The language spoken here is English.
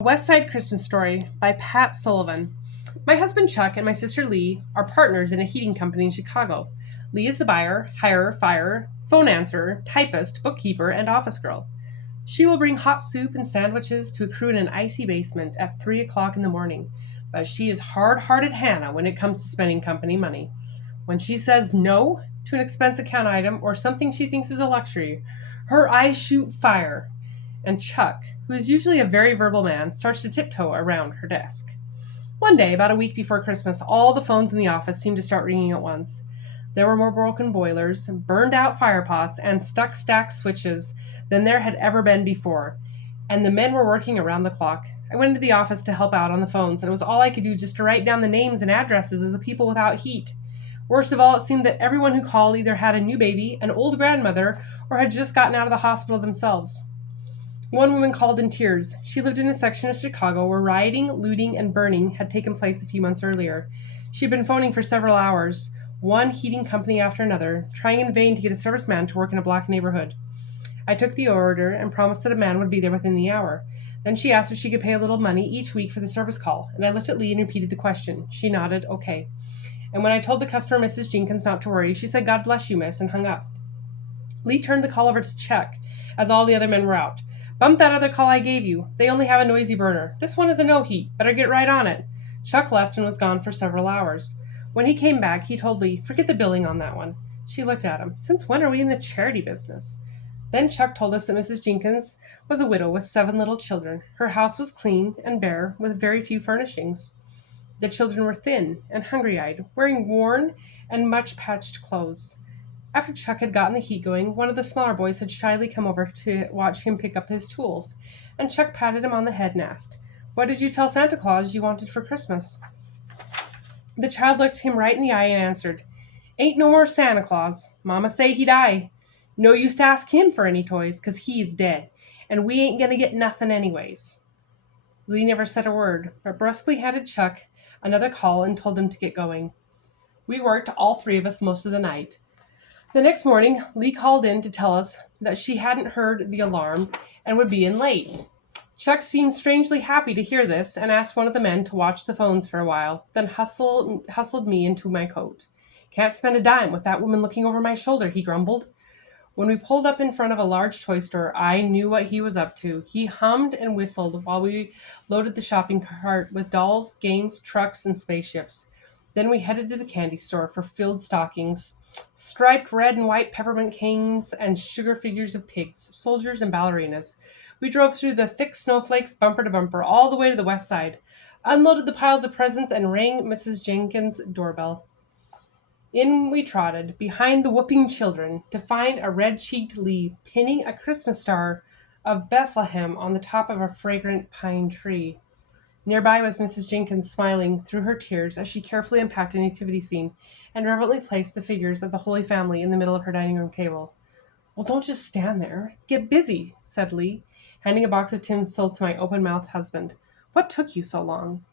West Side Christmas Story by Pat Sullivan. My husband Chuck and my sister Lee are partners in a heating company in Chicago. Lee is the buyer, hirer, firer, phone answerer, typist, bookkeeper, and office girl. She will bring hot soup and sandwiches to a crew in an icy basement at 3 o'clock in the morning, but she is hard-hearted Hannah when it comes to spending company money. When she says no to an expense account item or something she thinks is a luxury, her eyes shoot fire, and Chuck, who is usually a very verbal man, starts to tiptoe around her desk. One day, about a week before Christmas, all the phones in the office seemed to start ringing at once. There were more broken boilers, burned out fire pots, and stuck stack switches than there had ever been before, and the men were working around the clock. I went into the office to help out on the phones, and it was all I could do just to write down the names and addresses of the people without heat. Worst of all, it seemed that everyone who called either had a new baby, an old grandmother, or had just gotten out of the hospital themselves. One woman called in tears. She lived in a section of Chicago where rioting, looting, and burning had taken place a few months earlier. She had been phoning for several hours, one heating company after another, trying in vain to get a serviceman to work in a black neighborhood. I took the order and promised that a man would be there within the hour. Then she asked if she could pay a little money each week for the service call, and I looked at Lee and repeated the question. She nodded, okay. And when I told the customer, Mrs. Jenkins, not to worry, she said, "God bless you, miss," and hung up. Lee turned the call over to Chuck, as all the other men were out. "Bump that other call I gave you. They only have a noisy burner. This one is a no-heat. Better get right on it." Chuck left and was gone for several hours. When he came back, he told Lee, "Forget the billing on that one." She looked at him. "Since when are we in the charity business?" Then Chuck told us that Mrs. Jenkins was a widow with 7 little children. Her house was clean and bare, with very few furnishings. The children were thin and hungry-eyed, wearing worn and much-patched clothes. After Chuck had gotten the heat going, one of the smaller boys had shyly come over to watch him pick up his tools, and Chuck patted him on the head and asked, "What did you tell Santa Claus you wanted for Christmas?" The child looked him right in the eye and answered, "Ain't no more Santa Claus. Mama say he die. No use to ask him for any toys, 'cause he's dead, and we ain't gonna get nothin' anyways." Lee never said a word, but brusquely handed Chuck another call and told him to get going. We worked, all 3 of us, most of the night. The next morning, Lee called in to tell us that she hadn't heard the alarm and would be in late. Chuck seemed strangely happy to hear this and asked one of the men to watch the phones for a while, then hustled me into my coat. "Can't spend a dime with that woman looking over my shoulder," he grumbled. When we pulled up in front of a large toy store, I knew what he was up to. He hummed and whistled while we loaded the shopping cart with dolls, games, trucks, and spaceships. Then we headed to the candy store for filled stockings, striped red and white peppermint canes, and sugar figures of pigs, soldiers, and ballerinas. We drove through the thick snowflakes bumper to bumper all the way to the west side, unloaded the piles of presents, and rang Mrs. Jenkins' doorbell. In we trotted, behind the whooping children, to find a red-cheeked Lee pinning a Christmas star of Bethlehem on the top of a fragrant pine tree. Nearby was Mrs. Jenkins, smiling through her tears as she carefully unpacked a nativity scene and reverently placed the figures of the Holy Family in the middle of her dining room table. "Well, don't just stand there. Get busy," said Lee, handing a box of tinsel to my open-mouthed husband. "What took you so long?"